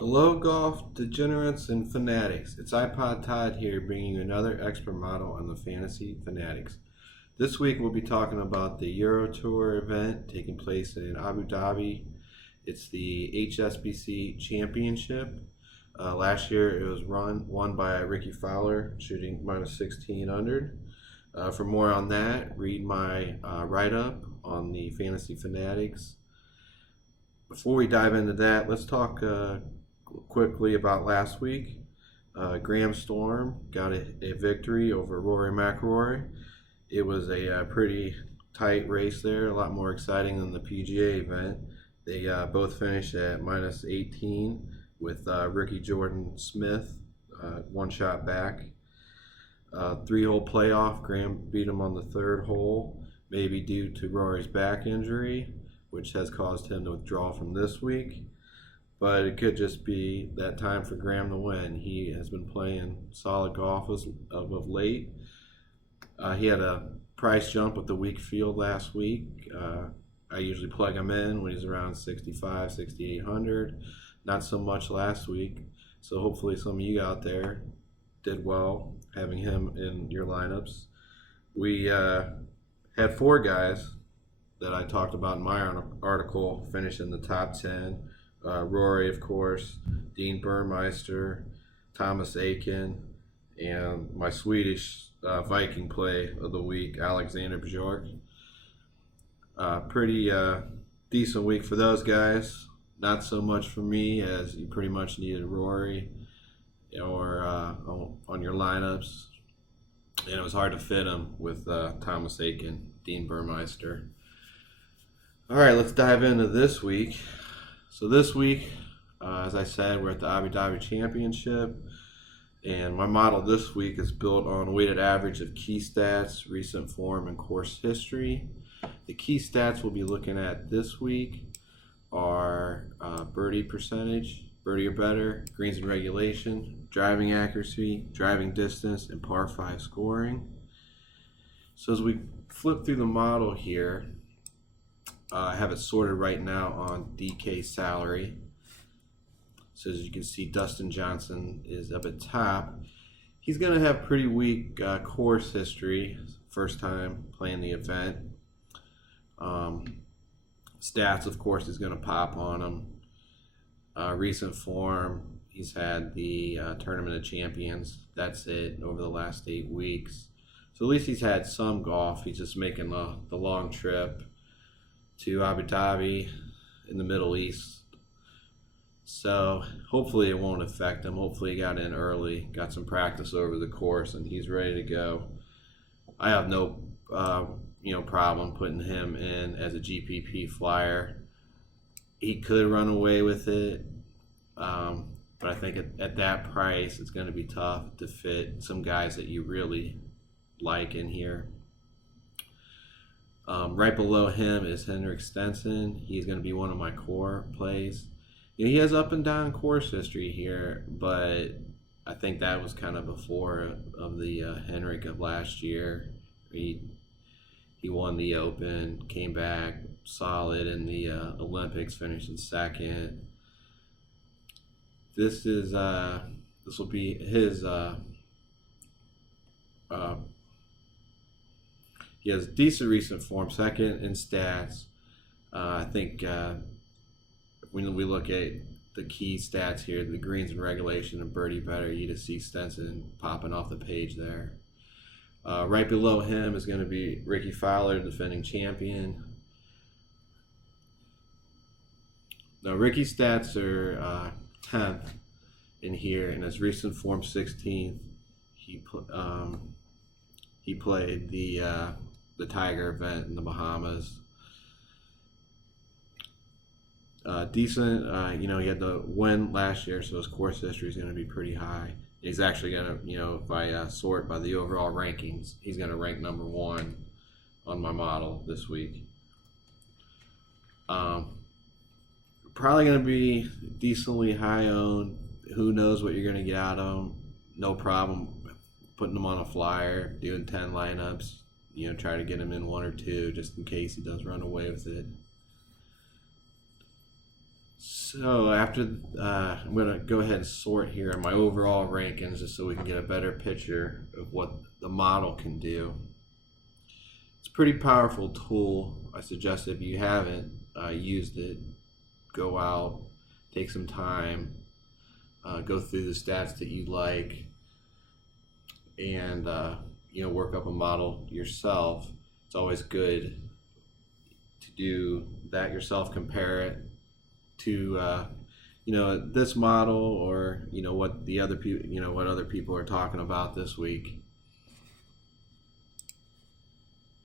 Hello, golf degenerates and fanatics. It's iPod Todd here, bringing you another expert model on the Fantasy Fanatics. This week we'll be talking about the Euro Tour event taking place in Abu Dhabi. It's the HSBC Championship. Last year it was won by Ricky Fowler, shooting minus 16 under. For more on that, read my write-up on the Fantasy Fanatics. Before we dive into that, let's talk quickly about last week. Graham Storm got a victory over Rory McIlroy. It was a pretty tight race there, a lot more exciting than the PGA event. They both finished at minus 18 with Ricky Jordan Smith one shot back. Three-hole playoff, Graham beat him on the third hole, maybe due to Rory's back injury, which has caused him to withdraw from this week. But it could just be that time for Graham to win. He has been playing solid golf of late. He had a price jump with the weak field last week. I usually plug him in when he's around 65, 6,800. Not so much last week. So hopefully some of you out there did well having him in your lineups. We had four guys that I talked about in my article finish in the top 10. Rory, of course, Dean Burmeister, Thomas Aiken, and my Swedish Viking play of the week, Alexander Bjork. Pretty decent week for those guys. Not so much for me, as you pretty much needed Rory or on your lineups. And it was hard to fit him with Thomas Aiken, Dean Burmeister. All right, let's dive into this week. So this week, as I said, we're at the Abu Dhabi Championship, and my model this week is built on a weighted average of key stats, recent form, and course history. The key stats we'll be looking at this week are birdie percentage, birdie or better, greens and regulation, driving accuracy, driving distance, and par 5 scoring. So as we flip through the model here, I have it sorted right now on DK salary. So as you can see, Dustin Johnson is up at top. He's going to have pretty weak course history, first time playing the event. Stats, of course, is going to pop on him. Recent form, he's had the Tournament of Champions. That's it over the last 8 weeks. So at least he's had some golf. He's just making the long trip to Abu Dhabi in the Middle East. So hopefully it won't affect him. Hopefully he got in early, got some practice over the course, and he's ready to go. I have no problem putting him in as a GPP flyer. He could run away with it, but I think at that price it's going to be tough to fit some guys that you really like in here. Right below him is Henrik Stenson. He's going to be one of my core plays. He has up and down course history here, but I think that was kind of before of the Henrik of last year. He won the Open, came back solid in the Olympics, finishing second. This will be his. He has decent recent form, second in stats. I think when we look at the key stats here, the greens and regulation and birdie better, you just see Stenson popping off the page there. Right below him is going to be Ricky Fowler, defending champion. Now Ricky's stats are 10th in here, and his recent form 16th. He played the Tiger event in the Bahamas. Decent, he had the win last year, so his course history is going to be pretty high. He's actually going to, if I sort by the overall rankings, he's going to rank number 1 on my model this week. Probably going to be decently high owned. Who knows what you're going to get out of him? No problem putting him on a flyer, doing 10 lineups. Try to get him in 1 or 2 just in case he does run away with it. So after I'm gonna go ahead and sort here my overall rankings just so we can get a better picture of what the model can do. It's a pretty powerful tool. I suggest if you haven't used it, go out, take some time, go through the stats that you like, and work up a model yourself. It's always good to do that yourself, compare it to this model or what the other people what other people are talking about this week.